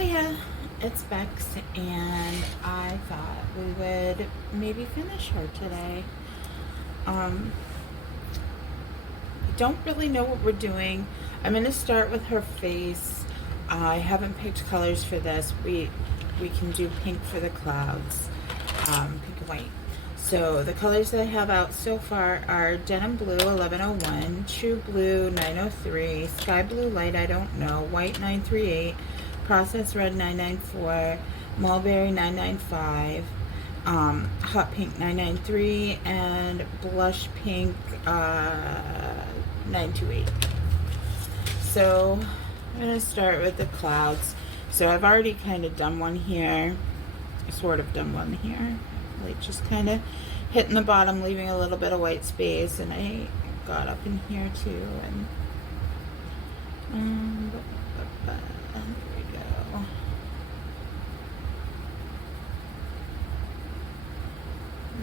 Hiya, it's Bex, and I thought we would maybe finish her today. I don't really know what we're doing. I'm going to start with her face. I haven't picked colors for this. We can do pink for the clouds, pink and white. So the colors that I have out so far are Denim Blue 1101, True Blue 903, Sky Blue Light I don't know, White 938, Process Red 994, Mulberry 995, Hot Pink 993, and Blush Pink 928. So I'm going to start with the clouds. So I've already kind of done one here, sort of done one here, like just kind of hitting the bottom, leaving a little bit of white space, and I got up in here too, and there we go.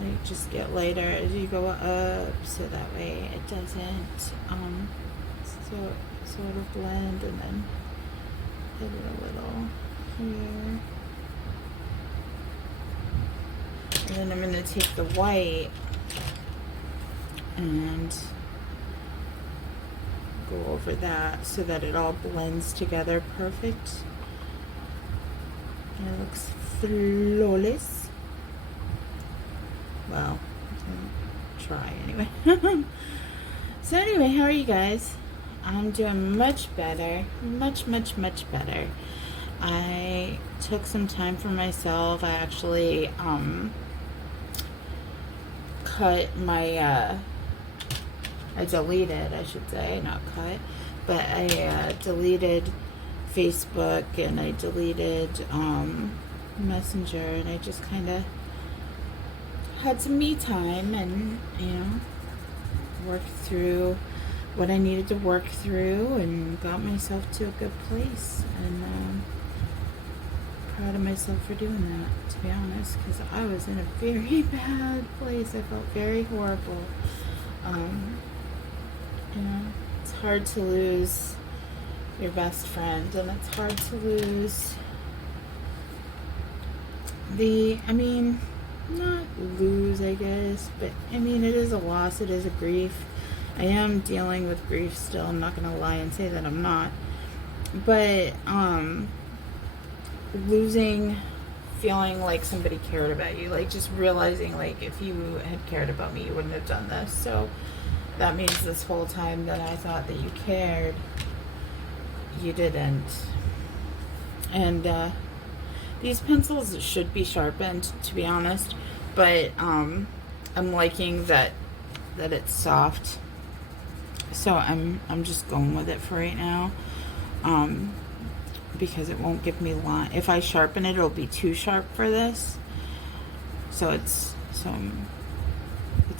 Like just get lighter as you go up, so that way it doesn't sort of blend, and then hit it a little here. And then I'm going to take the white and go over that so that it all blends together perfect. And it looks flawless. Well, I'll try anyway. So anyway, how are you guys? I'm doing much better. Much better. I took some time for myself. I actually cut my I deleted, I should say, not cut, but I deleted Facebook, and I deleted Messenger, and I just kind of had some me time, and worked through what I needed to work through, and got myself to a good place, and proud of myself for doing that, to be honest, because I was in a very bad place. I felt very horrible. It's hard to lose your best friend, and it's hard to lose not lose, I guess, but it is a loss, it is a grief. I am dealing with grief still, I'm not going to lie and say that I'm not, but losing, feeling like somebody cared about you, like just realizing like if you had cared about me, you wouldn't have done this. So that means this whole time that I thought that you cared, you didn't. And these pencils should be sharpened, to be honest, but I'm liking that it's soft, so I'm just going with it for right now. Because it won't give me line. If I sharpen it, it'll be too sharp for this. So it's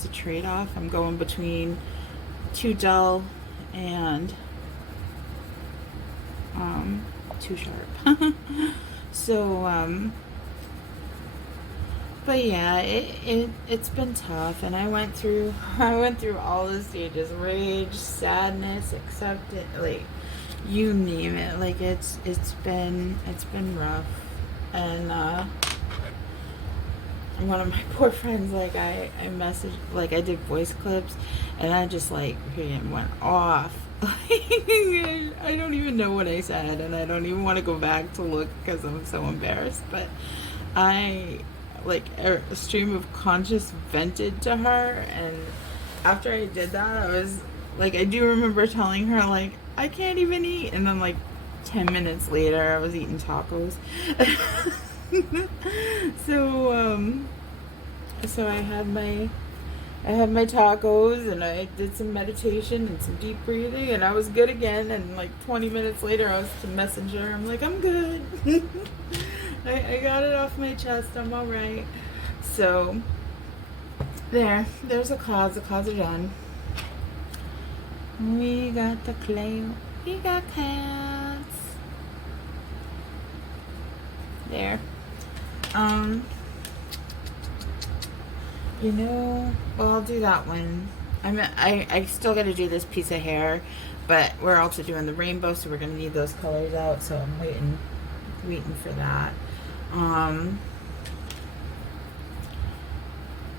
a trade-off. I'm going between too dull and too sharp. So but yeah, it's been tough, and I went through all the stages: rage, sadness, acceptance, like you name it. Like it's been rough. And one of my poor friends, like I messaged, like I did voice clips, and I just like freaking went off. I don't even know what I said, and I don't even want to go back to look because I'm so embarrassed. But I like a stream of conscious vented to her, and after I did that, I was like, I do remember telling her like I can't even eat, and then like 10 minutes later I was eating tacos. So I had my tacos, and I did some meditation and some deep breathing, and I was good again. And like 20 minutes later I was to Messenger. I'm like, I'm good. I got it off my chest. I'm all right. So there's the clouds. The clouds are done. We got the clay. We got cats. There. Well, I'll do that one. I still got to do this piece of hair, but we're also doing the rainbow, so we're gonna need those colors out. So I'm waiting waiting for that.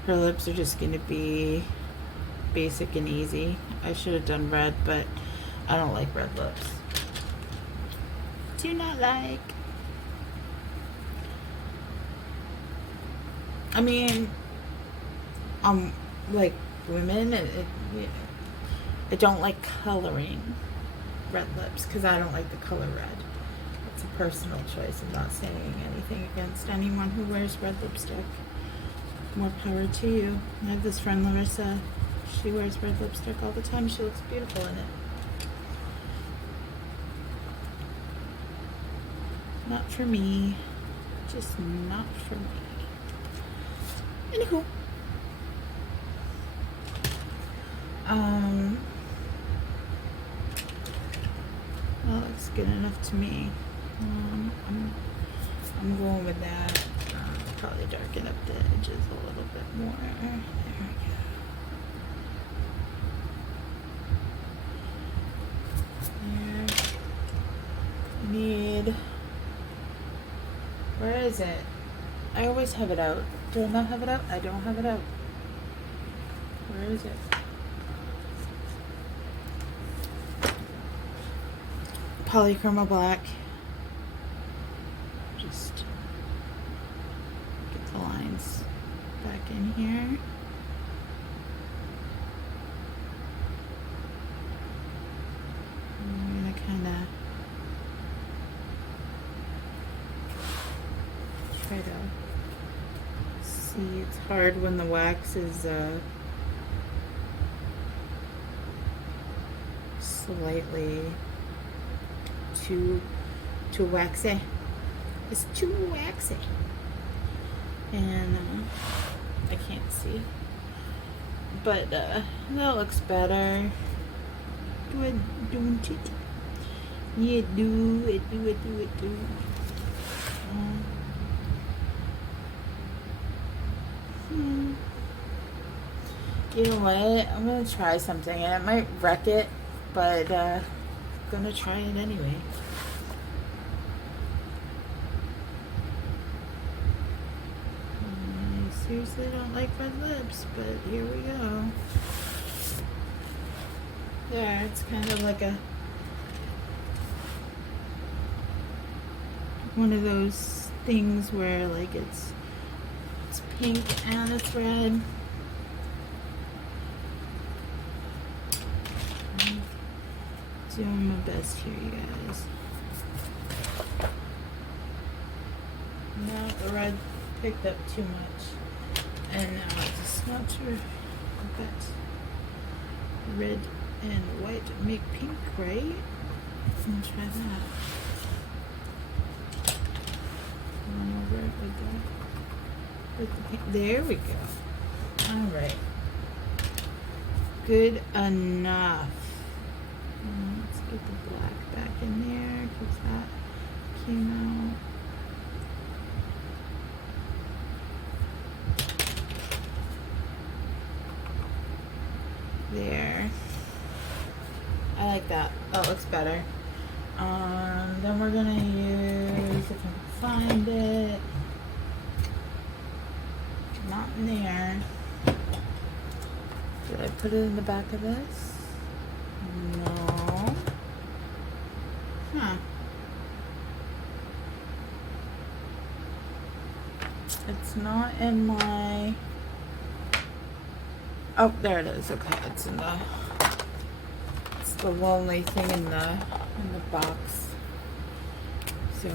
Her lips are just going to be basic and easy. I should have done red, but I don't like red lips. Do not like. I mean, like women, I don't like coloring red lips because I don't like the color red. It's a personal choice. I'm not saying anything against anyone who wears red lipstick. More power to you. I have this friend, Larissa. She wears red lipstick all the time. She looks beautiful in it. Not for me. Just not for me. Anywho. Well, looks good enough to me. I'm going with that. Probably darken up the edges a little bit more. There we go. There. Need. Where is it? I always have it out. Do I not have it out? I don't have it out. Where is it? Polychroma black. Just get the lines back in here. I'm gonna kind of try to see. It's hard when the wax is slightly too waxy. It's too waxy, and I can't see. But that looks better. Do it, don't it? Yeah, do it, do it, do it, do it. You know what? I'm gonna try something, and it might wreck it, but I'm gonna try it anyway. I seriously don't like red lips, but here we go. There, it's kind of like one of those things where like it's pink and it's red. I'm doing my best here, you guys. No, the red picked up too much, and now I just want to that red and white make pink, right? I'm gonna try that. Run over it with the pink. There we go. All right. Good enough. Let's get the black back in there because that came out. There. I like that. That looks better. Then we're gonna use, if I can find it, not in there. Did I put it in the back of this? No. Huh. It's not in my. Oh, there it is. Okay, it's in the. It's the lonely thing in the box. So.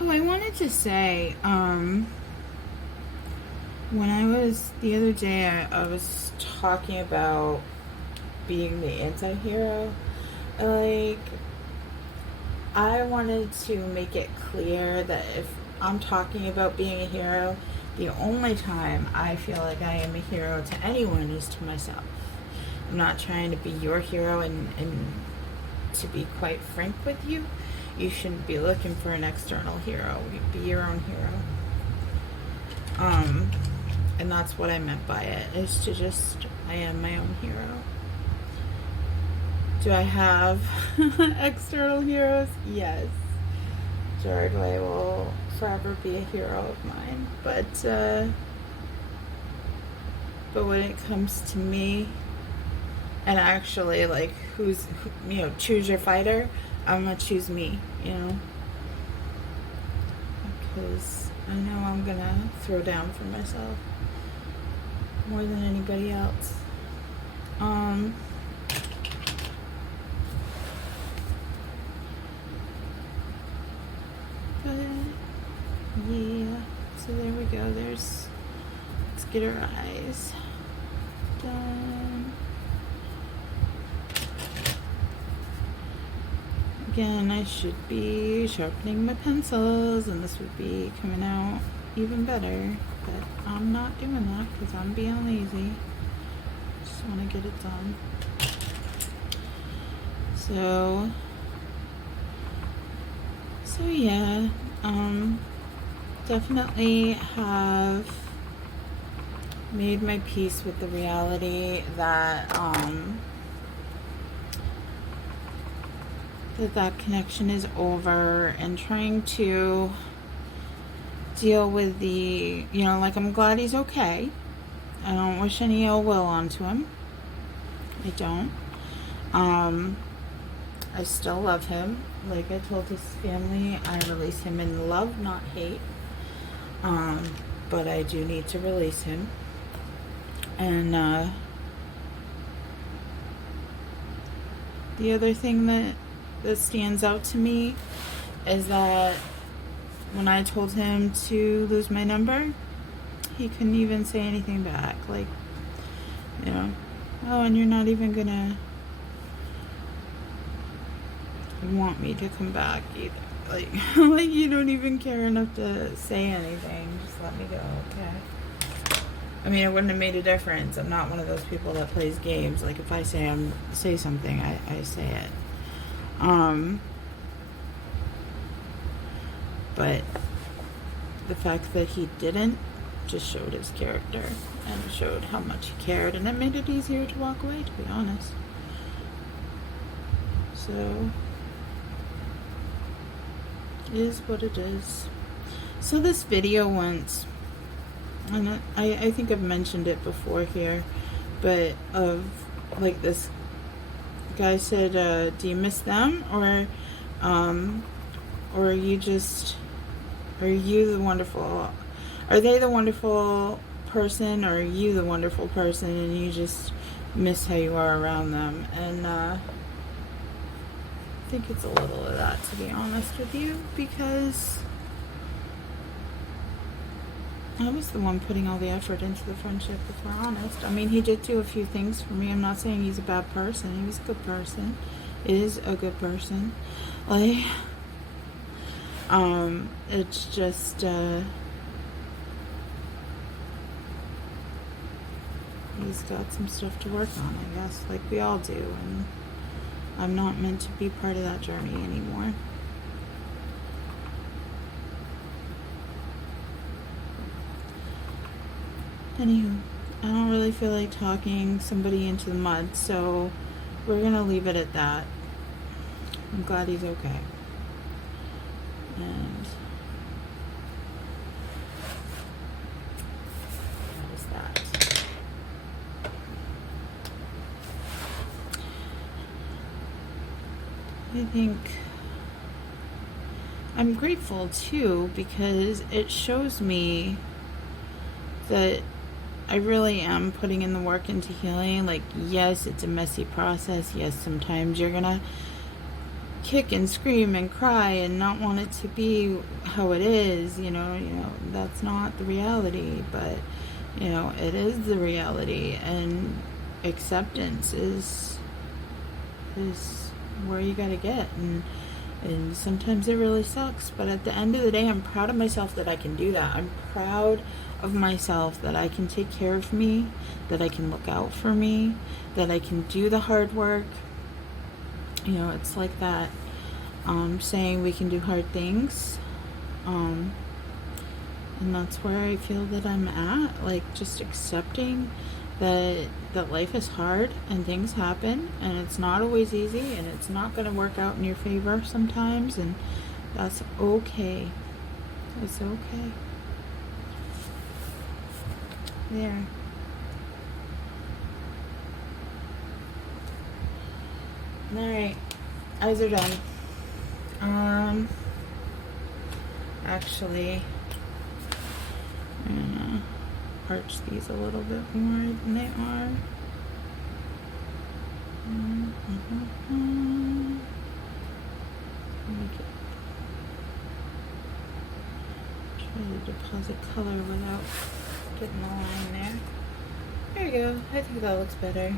Oh, I wanted to say, when I was the other day, I was talking about being the anti-hero. Like, I wanted to make it clear that if I'm talking about being a hero, the only time I feel like I am a hero to anyone is to myself. I'm not trying to be your hero, and to be quite frank with you, you shouldn't be looking for an external hero. You be your own hero. And that's what I meant by it, is to just, I am my own hero. Do I have external heroes? Yes. Jardway will forever be a hero of mine. But when it comes to me, and actually, like, choose your fighter, I'm gonna choose me, because I know I'm gonna throw down for myself more than anybody else. But yeah, so there we go. Let's get our eyes done. Again, I should be sharpening my pencils, and this would be coming out even better, but I'm not doing that because I'm being lazy. Just want to get it done. So yeah, definitely have made my peace with the reality that that connection is over, and trying to deal with the, like, I'm glad he's okay. I don't wish any ill will onto him. I don't. I still love him. Like I told his family, I release him in love, not hate. But I do need to release him. And the other thing that stands out to me is that when I told him to lose my number, he couldn't even say anything back. Like, oh, and you're not even gonna want me to come back either. Like, like you don't even care enough to say anything. Just let me go, okay? I mean, it wouldn't have made a difference. I'm not one of those people that plays games. Like, if I say something, I say it. But the fact that he didn't just showed his character and showed how much he cared, and it made it easier to walk away, to be honest. So it is what it is. So this video once, and I think I've mentioned it before here, but of like this guy said, do you miss them, or are you just, are you the wonderful, are they the wonderful person, or are you the wonderful person and you just miss how you are around them? And I think it's a little of that, to be honest with you, because I was the one putting all the effort into the friendship, if we're honest. I mean, he did do a few things for me. I'm not saying he's a bad person. He was a good person. Is a good person. Like, it's just, he's got some stuff to work on, I guess, like we all do, and I'm not meant to be part of that journey anymore. Anywho, I don't really feel like talking somebody into the mud, so we're gonna leave it at that. I'm glad he's okay. And that is that. I think I'm grateful too, because it shows me that I really am putting in the work into healing. Like, yes, it's a messy process. Yes, sometimes you're gonna kick and scream and cry and not want it to be how it is, that's not the reality, but it is the reality, and acceptance is where you gotta get, and sometimes it really sucks, but at the end of the day, I'm proud of myself that I can do that. I'm proud of myself that I can take care of me, that I can look out for me, that I can do the hard work. It's like that saying, we can do hard things. And that's where I feel that I'm at, like just accepting that life is hard and things happen and it's not always easy and it's not going to work out in your favor sometimes, and that's okay. It's okay. There. Alright. Eyes are done. Actually, I'm gonna arch these a little bit more than they are. Make it, try to deposit color without getting the line there. There you go. I think that looks better.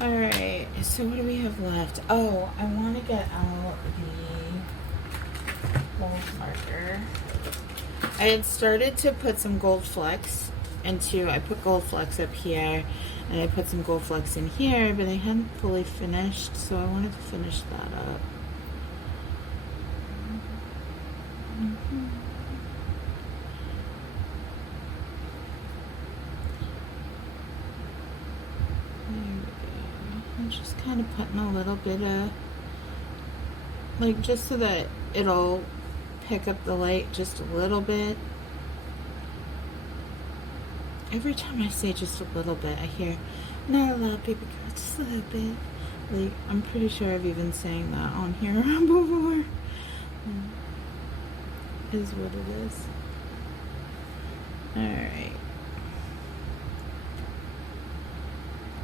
Alright, so what do we have left? Oh, I want to get out the gold marker. I had started to put some gold flecks into, I put gold flecks up here, and I put some gold flecks in here, but I hadn't fully finished, so I wanted to finish that up. Just kind of putting a little bit of, like, just so that it'll pick up the light just a little bit. Every time I say just a little bit, I hear, not a lot, baby girl, just a little bit. Like, I'm pretty sure I've even sang that on here before. Is what it is. Alright.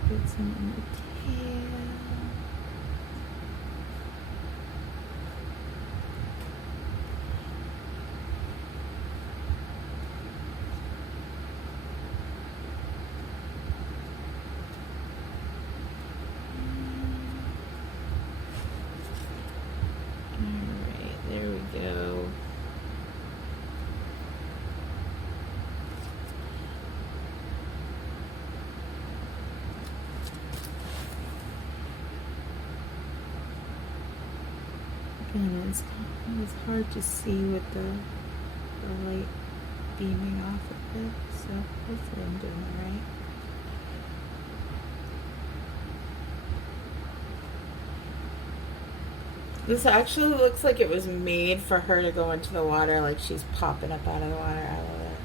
Put some in the tail. Alright, there we go. And it's hard to see with the light beaming off of it, so hopefully I'm doing it right. This actually looks like it was made for her to go into the water, like she's popping up out of the water. I love it.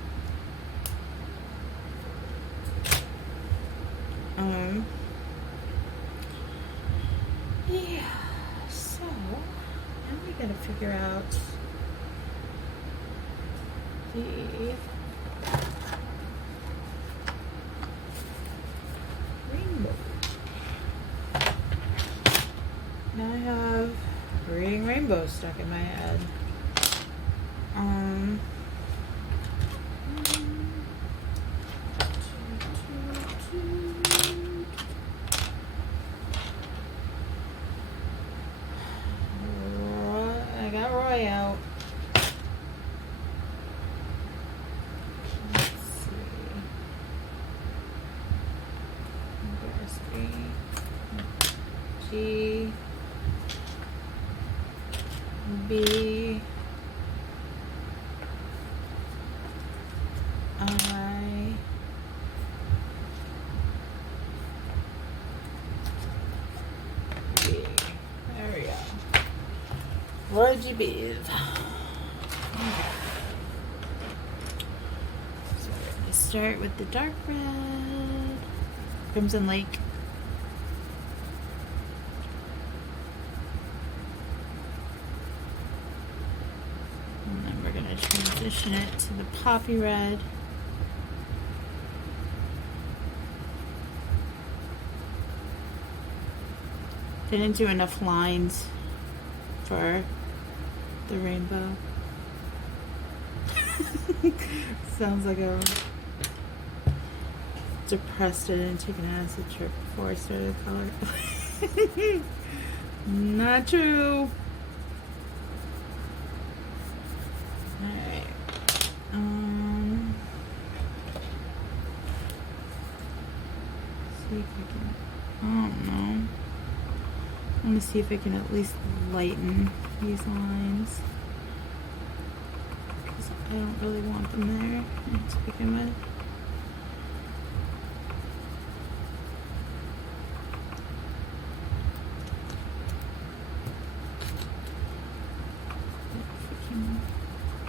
Yeah, so now we gotta figure out the rainbow. Now I have reading rainbow stuck in my head. I got Roy out. Let's see. G, B, I, B. There we go. Roy G. B's. So we're going to start with the dark red. Crimson Lake. And then we're going to transition it to the poppy red. Didn't do enough lines for the rainbow. Sounds like a depressed. I didn't take an acid trip before I started the color. Not true. Alright. See if I can, I don't know. I'm going to see if I can at least lighten these lines. don't really want them there to begin with.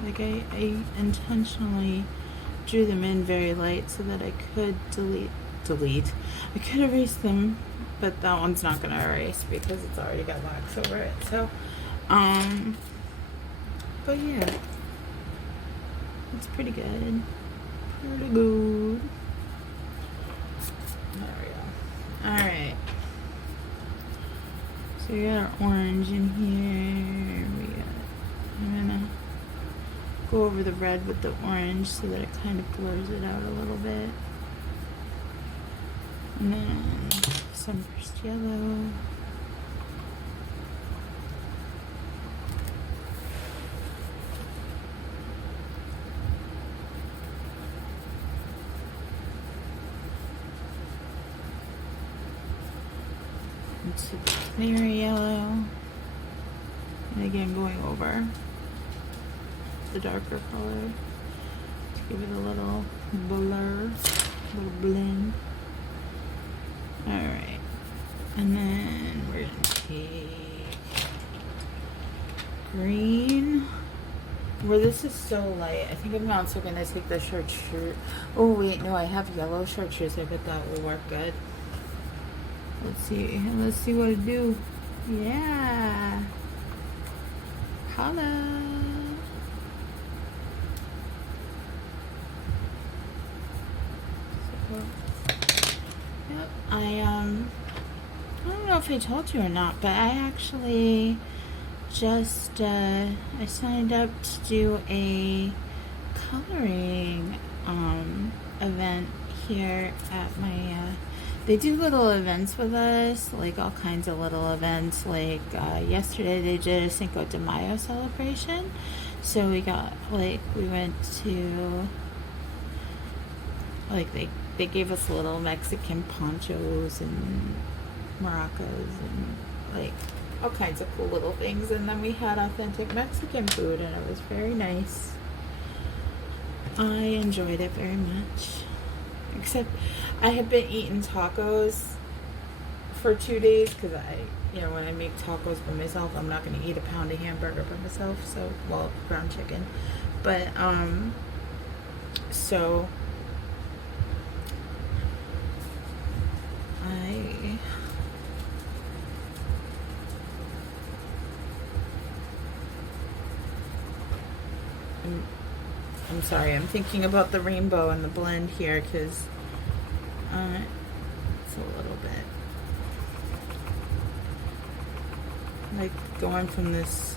Like I intentionally drew them in very light so that I could delete. I could erase them, but that one's not gonna erase because it's already got wax over it. So, but yeah, it's pretty good. Pretty good. There we go. All right. So we got our orange in here. I'm gonna go over the red with the orange so that it kind of blurs it out a little bit. And then sunburst yellow. Into the clear yellow. And again going over the darker color to give it a little blur, a little blend. Alright, and then we're gonna take green. Where this is so light, I think I'm also gonna take the chartreuse. Oh wait, no, I have yellow chartreuse. I bet that will work good. Let's see what it do. Yeah, holla. Yep, I don't know if I told you or not, but I actually just I signed up to do a coloring event here at my they do little events with us, like all kinds of little events. Like yesterday they did a Cinco de Mayo celebration, so we went to, like, they gave us little Mexican ponchos and maracas and like all kinds of cool little things, and then we had authentic Mexican food and it was very nice. I enjoyed it very much, except I have been eating tacos for 2 days because when I make tacos by myself, I'm not going to eat a pound of hamburger by myself, so, well, ground chicken, but so I'm sorry, I'm thinking about the rainbow and the blend here because it's a little bit like going from this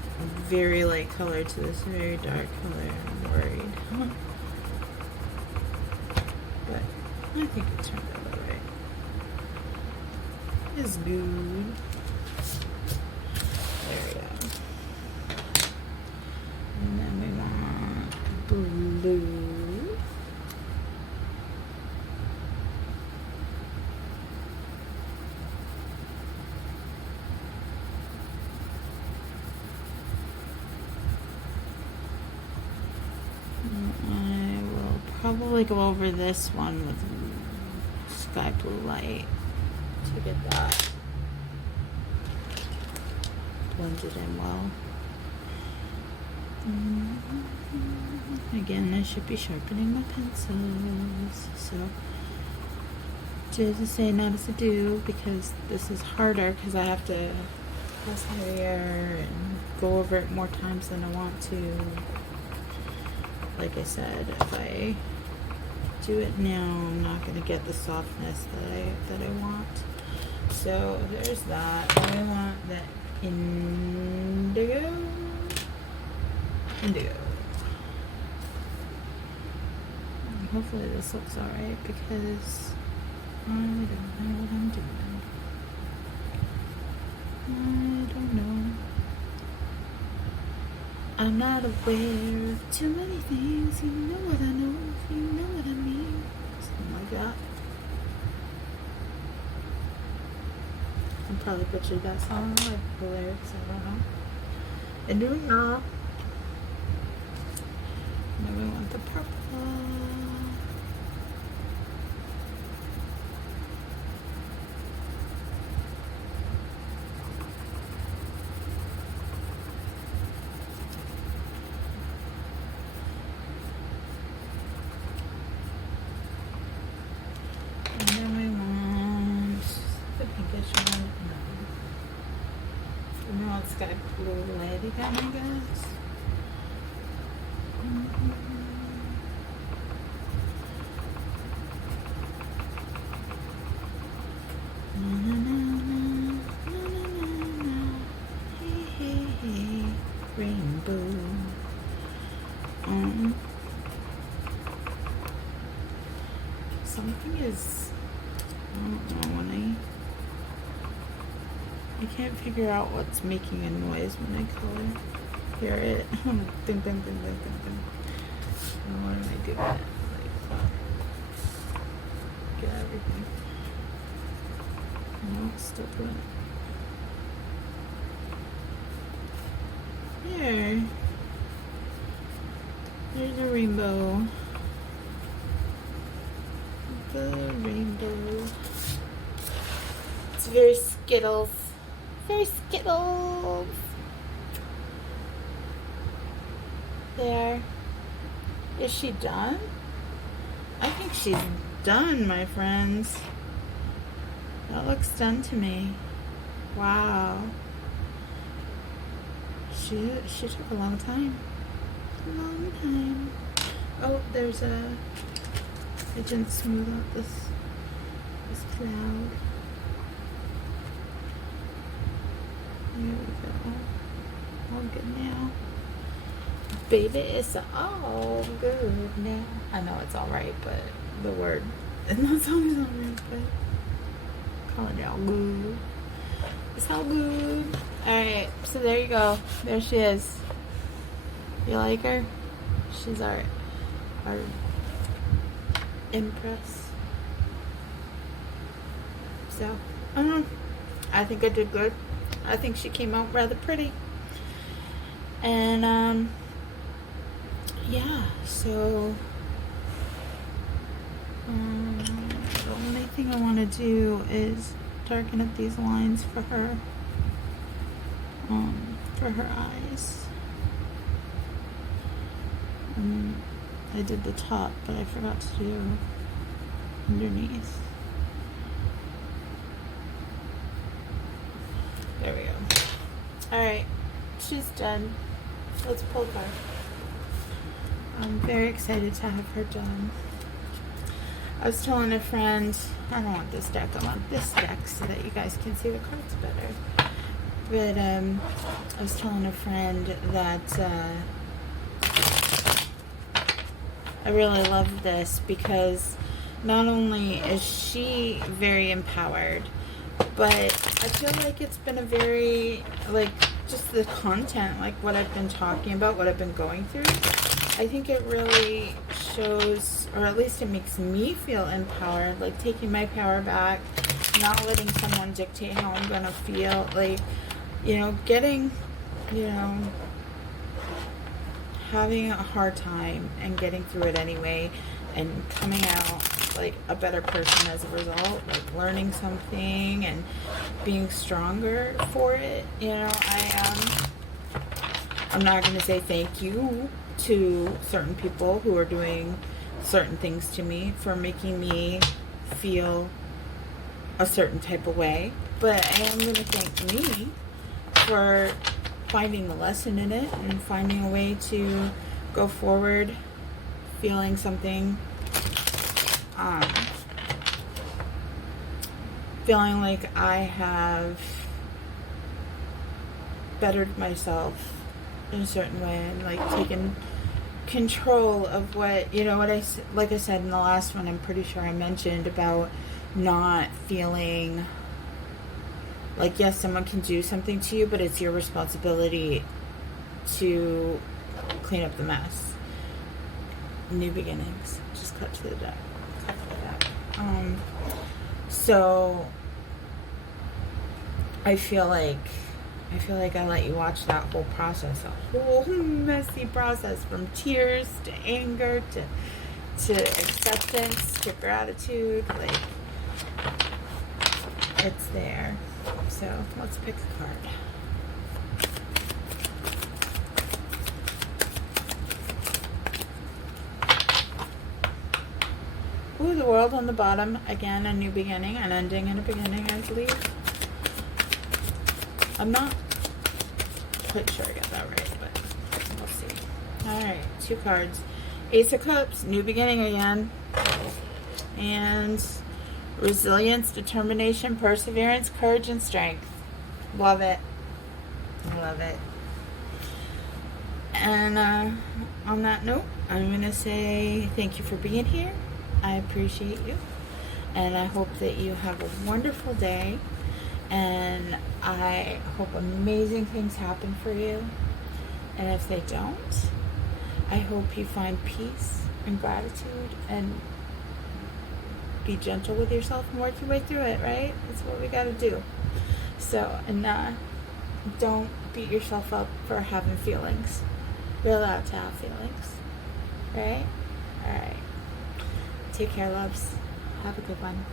very light color to this very dark color. I'm worried. But I think it turned out alright. It's good. There we go. And then we want blue. I will probably go over this one with sky blue light to get that blended in well. Again, I should be sharpening my pencils, so do as I say, not as I do, because this is harder because I have to press heavier and go over it more times than I want to. Like I said, if I do it now, I'm not going to get the softness that I want. So there's that. I want the indigo. Hopefully this looks alright because I don't know what I'm doing. I don't know. I'm not aware of too many things. You know what I know, you know what I mean. Something like that. I probably butchered that song, like the lyrics, I don't know. I do not. And then we want the purple. And then we want the pinkish one. And now it's got a blue lid again, I guess. Hey, rainbow. Something is, I don't know, when I can't figure out what's making a noise when I color. Hear it. Ding, ding, ding, ding, ding, ding. And what am I doing? Like, get everything. No, it's still doing it. There. There's a rainbow. The rainbow. It's very Skittles. Very Skittles. There. Is she done? I think she's done, my friends. That looks done to me. Wow. She took a long time. A long time. Oh, there's a... I didn't smooth out this cloud. There we go. All good now. Baby, it's all good now. I know it's alright, but the word is not always alright, but calling it all good. It's all good. Alright, so there you go. There she is. You like her? She's our Empress. So, I think I did good. I think she came out rather pretty. And, yeah, so, the only thing I want to do is darken up these lines for her eyes. I did the top, but I forgot to do underneath. There we go. Alright, she's done. Let's pull her. I'm very excited to have her done. I was telling a friend, I don't want this deck, I want this deck so that you guys can see the cards better. But I was telling a friend that I really love this because not only is she very empowered, but I feel like it's been a very, like, just the content, like what I've been talking about, what I've been going through. I think it really shows, or at least it makes me feel empowered, like taking my power back, not letting someone dictate how I'm gonna feel, like, you know, getting, you know, having a hard time and getting through it anyway and coming out like a better person as a result, like learning something and being stronger for it. You know, I'm not going to say thank you to certain people who are doing certain things to me for making me feel a certain type of way, but I am going to thank me for finding the lesson in it and finding a way to go forward feeling something, feeling like I have bettered myself in a certain way and like taken control of what, you know, like I said in the last one, I'm pretty sure I mentioned about not feeling like, yes, someone can do something to you, but it's your responsibility to clean up the mess. New beginnings. Just cut to the deck. Cut to the deck. So I feel like I feel like I let you watch that whole process, a whole messy process from tears to anger to acceptance to gratitude. Like, it's there. So let's pick a card. Ooh, the World on the bottom. Again, a new beginning, an ending and a beginning, I believe. I'm not quite sure I got that right, but we'll see. Alright, 2 cards. Ace of Cups, new beginning again. And resilience, determination, perseverance, courage, and strength. Love it. Love it. And on that note, I'm going to say thank you for being here. I appreciate you. And I hope that you have a wonderful day. And I hope amazing things happen for you. And if they don't, I hope you find peace and gratitude and be gentle with yourself and work your way through it, right? That's what we got to do. So, and don't beat yourself up for having feelings. We're allowed to have feelings, right? All right. Take care, loves. Have a good one.